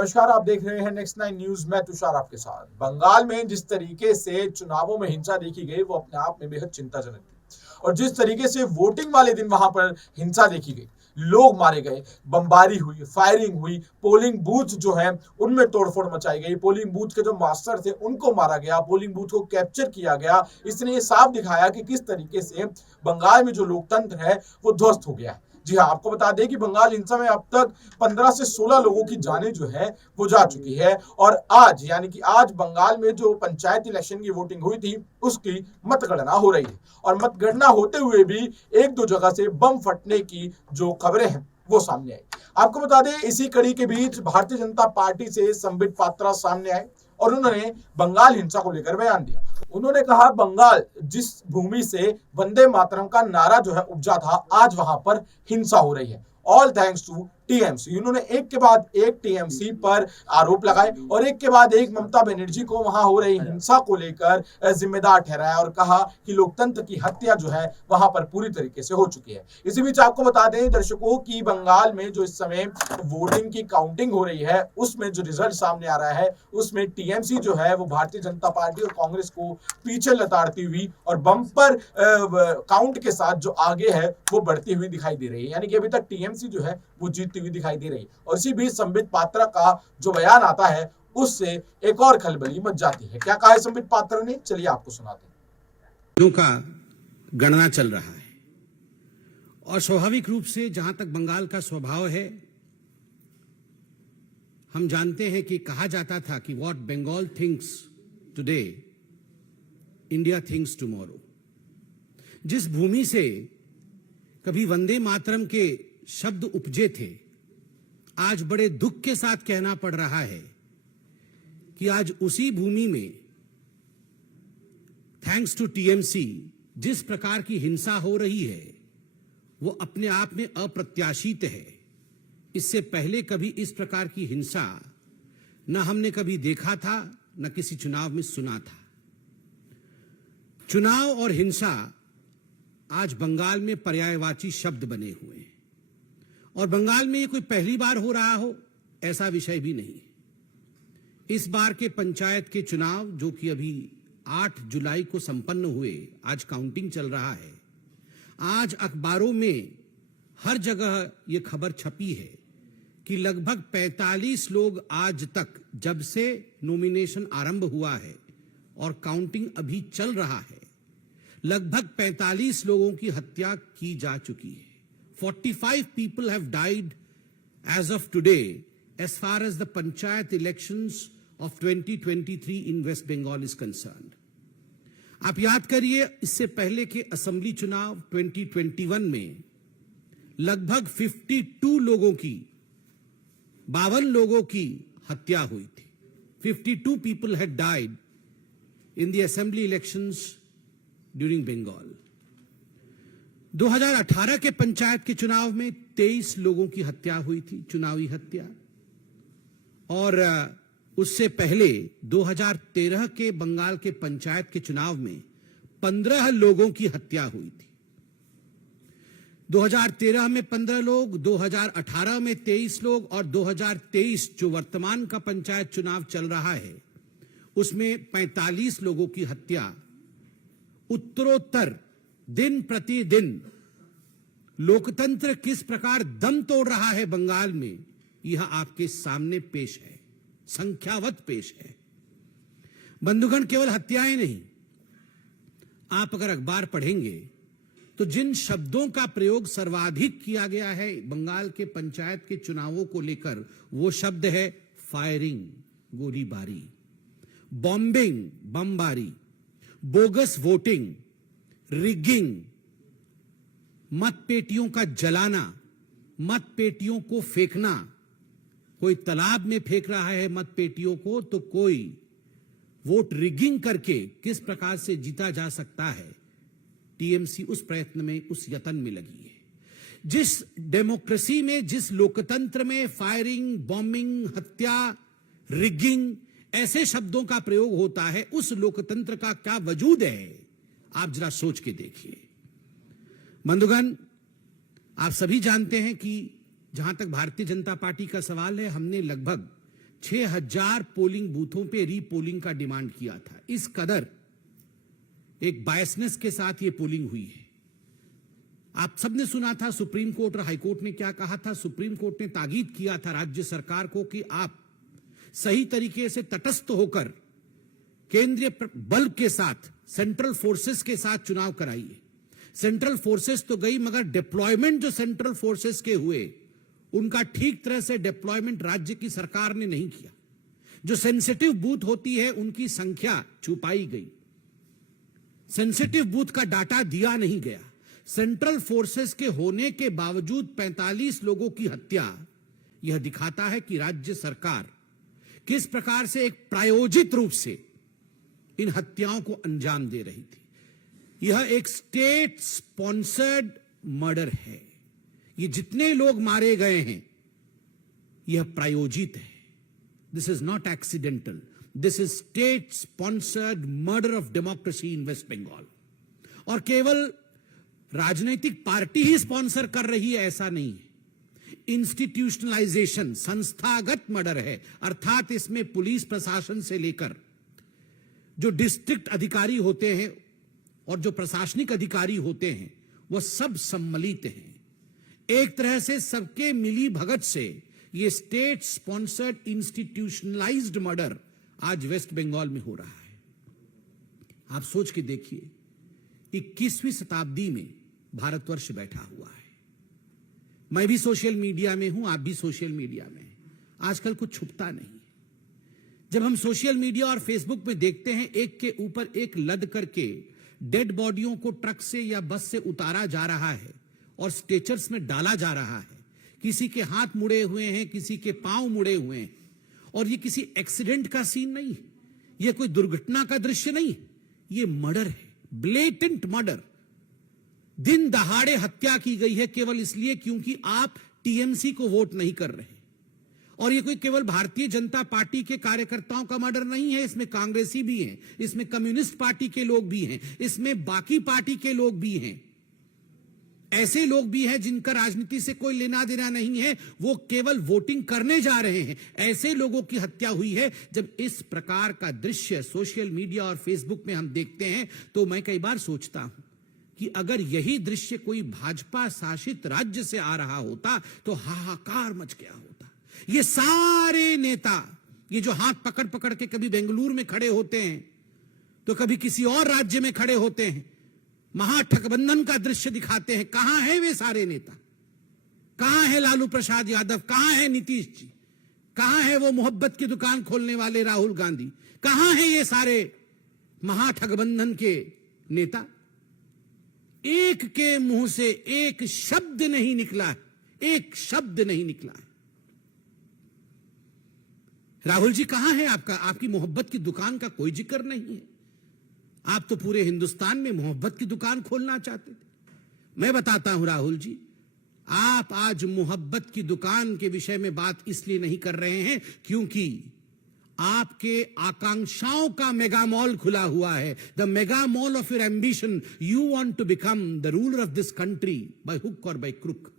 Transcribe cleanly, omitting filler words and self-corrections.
नमस्कार, आप देख रहे हैं नेक्स्ट 9 न्यूज। मैं तुषार आपके साथ। बंगाल में जिस तरीके से चुनावों में हिंसा देखी गई वो अपने आप में बेहद चिंताजनक थी। और जिस तरीके से वोटिंग वाले दिन वहां पर हिंसा देखी गई, लोग मारे गए, बमबारी हुई, फायरिंग हुई, पोलिंग बूथ जो है उनमें तोड़फोड़ मचाई गई, पोलिंग बूथ के जो मास्टर थे उनको मारा गया, पोलिंग बूथ को कैप्चर किया गया। इसने ये साफ दिखाया कि किस तरीके से बंगाल में जो लोकतंत्र है वो ध्वस्त हो गया है। जी हाँ, आपको बता दें कि बंगाल हिंसा में अब तक 15 से 16 लोगों की जानें जो है वो जा चुकी है। और आज यानी कि आज बंगाल में जो पंचायत इलेक्शन की वोटिंग हुई थी उसकी मतगणना हो रही है। और मतगणना होते हुए भी एक दो जगह से बम फटने की जो खबरें हैं वो सामने आई। आपको बता दें, इसी कड़ी के बीच भारतीय जनता पार्टी से संबित पात्रा सामने आए और उन्होंने बंगाल हिंसा को लेकर बयान दिया। उन्होंने कहा, बंगाल जिस भूमि से वंदे मातरम का नारा जो है उपजा था, आज वहां पर हिंसा हो रही है। All thanks to TMC. उन्होंने एक के बाद एक टीएमसी पर आरोप लगाए और एक के बाद एक ममता बनर्जी को वहां हो रही हिंसा को लेकर जिम्मेदार ठहराया और कहा कि लोकतंत्र की हत्या जो है वहां पर पूरी तरीके से हो चुकी है। इसी बीच आपको बता दें दर्शकों की बंगाल में जो इस समय वोटिंग की काउंटिंग हो रही है उसमें जो रिजल्ट सामने आ रहा है उसमें टीएमसी जो है वो भारतीय जनता पार्टी और कांग्रेस को पीछे लताड़ती हुई और बम्पर काउंट के साथ जो आगे है वो बढ़ती हुई दिखाई दे रही है। यानी कि अभी तक टीएमसी जो है वो जीतती हुई दिखाई दे रही है। और इसी बीच संबित पात्रा का जो बयान आता है उससे एक और खलबली मच जाती है। क्या कहा है संबित पात्रा ने, चलिए आपको सुनाते हैं। का गणना चल रहा है और स्वाभाविक रूप से जहां तक बंगाल का स्वभाव है, हम जानते हैं कि कहा जाता था कि what Bengal thinks today India thinks tomorrow. जिस भूमि से कभी वंदे मातरम के शब्द उपजे थे, आज बड़े दुख के साथ कहना पड़ रहा है कि आज उसी भूमि में थैंक्स टू टीएमसी जिस प्रकार की हिंसा हो रही है वो अपने आप में अप्रत्याशित है। इससे पहले कभी इस प्रकार की हिंसा न हमने कभी देखा था न किसी चुनाव में सुना था। चुनाव और हिंसा आज बंगाल में पर्यायवाची शब्द बने हुए हैं और बंगाल में ये कोई पहली बार हो रहा हो ऐसा विषय भी नहीं। इस बार के पंचायत के चुनाव जो कि अभी 8 जुलाई को संपन्न हुए, आज काउंटिंग चल रहा है। आज अखबारों में हर जगह यह खबर छपी है कि लगभग 45 लोग आज तक, जब से नॉमिनेशन आरंभ हुआ है और काउंटिंग अभी चल रहा है, लगभग 45 लोगों की हत्या की जा चुकी है। 45 people have died as of today as far as the panchayat elections of 2023 in West Bengal is concerned. आप याद करिए, इससे पहले के असेंबली चुनाव 2021 में लगभग 52 लोगों की, 52 लोगों की हत्या हुई थी। 52 people had died in the assembly elections during Bengal. 2018 के पंचायत के चुनाव में 23 लोगों की हत्या हुई थी, चुनावी हत्या। और उससे पहले 2013 के बंगाल के पंचायत के चुनाव में 15 लोगों की हत्या हुई थी। 2013 में 15 लोग, 2018 में 23 लोग और 2023 जो वर्तमान का पंचायत चुनाव चल रहा है उसमें 45 लोगों की हत्या। उत्तरोत्तर दिन प्रतिदिन लोकतंत्र किस प्रकार दम तोड़ रहा है बंगाल में, यह आपके सामने पेश है, संख्यावत पेश है। बंधुगण, केवल हत्याएं नहीं, आप अगर अखबार पढ़ेंगे तो जिन शब्दों का प्रयोग सर्वाधिक किया गया है बंगाल के पंचायत के चुनावों को लेकर, वो शब्द है फायरिंग, गोलीबारी, बॉम्बिंग, बमबारी, बोगस वोटिंग, रिगिंग, मतपेटियों का जलाना, मतपेटियों को फेंकना। कोई तालाब में फेंक रहा है मतपेटियों को, तो कोई वोट रिगिंग करके किस प्रकार से जीता जा सकता है, टीएमसी उस प्रयत्न में, उस यत्न में लगी है। जिस डेमोक्रेसी में, जिस लोकतंत्र में फायरिंग, बॉम्बिंग, हत्या, रिगिंग ऐसे शब्दों का प्रयोग होता है, उस लोकतंत्र का क्या वजूद है, आप जरा सोच के देखिए। बंधुगण, आप सभी जानते हैं कि जहां तक भारतीय जनता पार्टी का सवाल है, हमने लगभग 6,000 पोलिंग बूथों पे रीपोलिंग का डिमांड किया था। इस कदर एक बायसनेस के साथ ये पोलिंग हुई है। आप सबने सुना था सुप्रीम कोर्ट और हाईकोर्ट ने क्या कहा था। सुप्रीम कोर्ट ने ताकीद किया था राज्य सरकार को कि आप सही तरीके से तटस्थ होकर केंद्रीय बल के साथ, सेंट्रल फोर्सेस के साथ चुनाव कराइए। सेंट्रल फोर्सेस तो गई, मगर डिप्लॉयमेंट जो सेंट्रल फोर्सेस के हुए उनका ठीक तरह से डिप्लॉयमेंट राज्य की सरकार ने नहीं किया। जो सेंसिटिव बूथ होती है उनकी संख्या छुपाई गई, सेंसिटिव बूथ का डाटा दिया नहीं गया। सेंट्रल फोर्सेस के होने के बावजूद 45 लोगों की हत्या, यह दिखाता है कि राज्य सरकार किस प्रकार से एक प्रायोजित रूप से इन हत्याओं को अंजाम दे रही थी। यह एक स्टेट स्पॉन्सर्ड मर्डर है। ये जितने लोग मारे गए हैं यह प्रायोजित है। This is not accidental, this is state sponsored murder of democracy in West Bengal. और केवल राजनीतिक पार्टी ही स्पॉन्सर कर रही है ऐसा नहीं है। इंस्टीट्यूशनलाइजेशन, संस्थागत मर्डर है, अर्थात इसमें पुलिस प्रशासन से लेकर जो डिस्ट्रिक्ट अधिकारी होते हैं और जो प्रशासनिक अधिकारी होते हैं वह सब सम्मिलित हैं। एक तरह से सबके मिली भगत से यह स्टेट स्पॉन्सर्ड इंस्टीट्यूशनलाइज्ड मर्डर आज वेस्ट बंगाल में हो रहा है। आप सोच के देखिए, 21वीं शताब्दी में भारतवर्ष बैठा हुआ है। मैं भी सोशल मीडिया में हूं, आप भी सोशल मीडिया में हैं। आजकल कुछ छुपता नहीं। जब हम सोशल मीडिया और फेसबुक में देखते हैं एक के ऊपर एक लद करके डेड बॉडियों को ट्रक से या बस से उतारा जा रहा है और स्ट्रेचर्स में डाला जा रहा है, किसी के हाथ मुड़े हुए हैं, किसी के पांव मुड़े हुए हैं, और ये किसी एक्सीडेंट का सीन नहीं, ये कोई दुर्घटना का दृश्य नहीं, ये मर्डर है, ब्लेटेंट मर्डर। दिन दहाड़े हत्या की गई है केवल इसलिए क्योंकि आप टीएमसी को वोट नहीं कर रहे। और ये कोई केवल भारतीय जनता पार्टी के कार्यकर्ताओं का मर्डर नहीं है, इसमें कांग्रेसी भी हैं, इसमें कम्युनिस्ट पार्टी के लोग भी हैं, इसमें बाकी पार्टी के लोग भी हैं, ऐसे लोग भी हैं जिनका राजनीति से कोई लेना देना नहीं है, वो केवल वोटिंग करने जा रहे हैं। ऐसे लोगों की हत्या हुई है। जब इस प्रकार का दृश्य सोशल मीडिया और फेसबुक में हम देखते हैं तो मैं कई बार सोचता हूं कि अगर यही दृश्य कोई भाजपा शासित राज्य से आ रहा होता तो हाहाकार मच गया होता। ये सारे नेता, ये जो हाथ पकड़ पकड़ के कभी बेंगलुरु में खड़े होते हैं तो कभी किसी और राज्य में खड़े होते हैं, महाठगबंधन का दृश्य दिखाते हैं। कहां है वे सारे नेता? कहां है लालू प्रसाद यादव? कहां है नीतीश जी? कहां है वो मोहब्बत की दुकान खोलने वाले राहुल गांधी? कहां है ये सारे महाठगबंधन के नेता? एक के मुंह से एक शब्द नहीं निकला है, एक शब्द नहीं निकला है। राहुल जी कहां है आपका? आपकी मोहब्बत की दुकान का कोई जिक्र नहीं है। आप तो पूरे हिंदुस्तान में मोहब्बत की दुकान खोलना चाहते थे। मैं बताता हूं राहुल जी, आप आज मोहब्बत की दुकान के विषय में बात इसलिए नहीं कर रहे हैं क्योंकि आपके आकांक्षाओं का मेगा मॉल खुला हुआ है। The mega mall of your ambition. You want to become the ruler of this country by hook और बाय क्रुक।